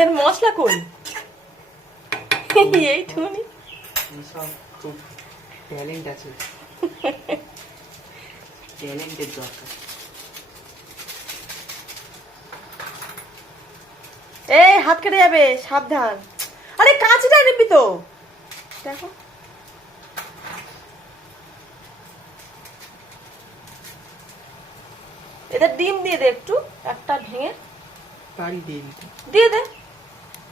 এর মশলা কই? এইটুকুনি সব খুব ট্যালেন্ট আছে, ট্যালেন্টের দরকার। এই হাত কেটে যাবে, সাবধান। আরে কাঁচিটা নিবি তো, দেখো। এটা ডিম দিয়ে দে একটু, একটা ভেঙে পাড়ি দিয়ে দিতে, দিয়ে দে,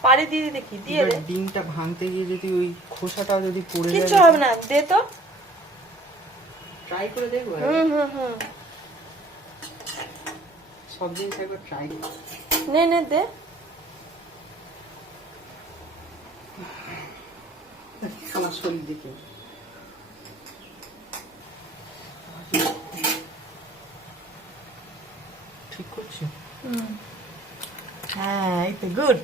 পানি দিয়ে দিতে কি দিয়ে দে। ডিমটা ভাঙতে গিয়ে যদি ওই খোসাটাও যদি পড়ে যায়, কিচ্ছু হবে না, দে তো। ট্রাই করে দেখবো। হুম সব জিনিস একবার ট্রাই নে নে দে। আমার শরীর দেখে ঠিক করছে। হ্যাঁ এই তো গুড।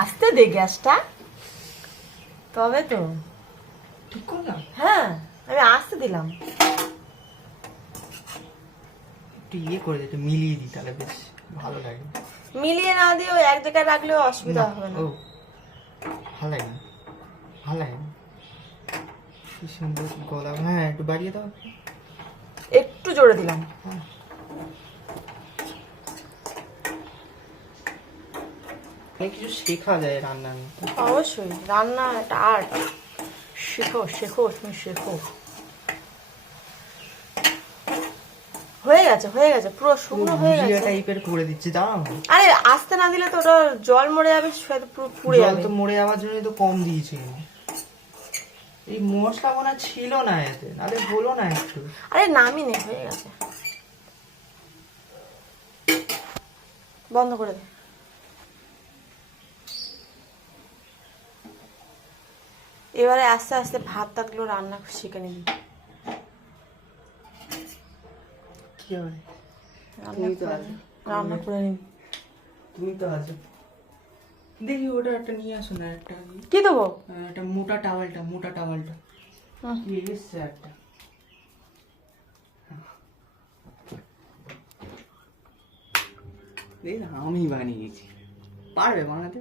আস্তে দে গ্যাসটা, তবে তো ঠিক করলাম। হ্যাঁ আমি আস্তে দিলাম। একটু ইয়ে করে দিতে, মিলিয়ে দিই, তাহলে বেশ ভালো লাগে। মিলিয়ে না দিও, এক জায়গায় রাখলেও অসুবিধা হবে না। ও ভালো লাগে, ভালো লাগে। কি সুন্দর গলা। হ্যাঁ একটু বাড়িয়ে দাও, একটু জোরে দিলাম। হ্যাঁ। অনেক কিছু শেখা যায় রান্নার মধ্যে। অবশ্যই, রান্না একটা আর্ট। শেখো শেখো, তুমি শেখো। হয়ে গেছে হয়ে গেছে, পুরো শুকনো হয়ে ভুজিয়া গেছে। টাইপের করে দিচ্ছি, দাঁড়াও। আরে আস্তে না দিলে তো ওটা জল মরে যাবে, পুরো পুড়ে জল যাবে। তো মরে যাওয়ার জন্য তো কম দিয়েছি। এই মশলা মনে ছিল না এতে, নাহলে হলো না একটু। আরে নামি নে, হয়ে গেছে। বন্ধ করে দে। এবারে আস্তে আস্তে ভাত টাতগুলো রান্না শিখে নিবি। কি হবে? রান্না করে নিবি। তুমি তো আছো। দেখি ওটা একটা নিয়ে আসো না, একটা কি দেবো? একটা মোটা টাওয়ালটা কি এসছে একটা। দেখ আমি বানিয়েছি, পারবে বানাতে?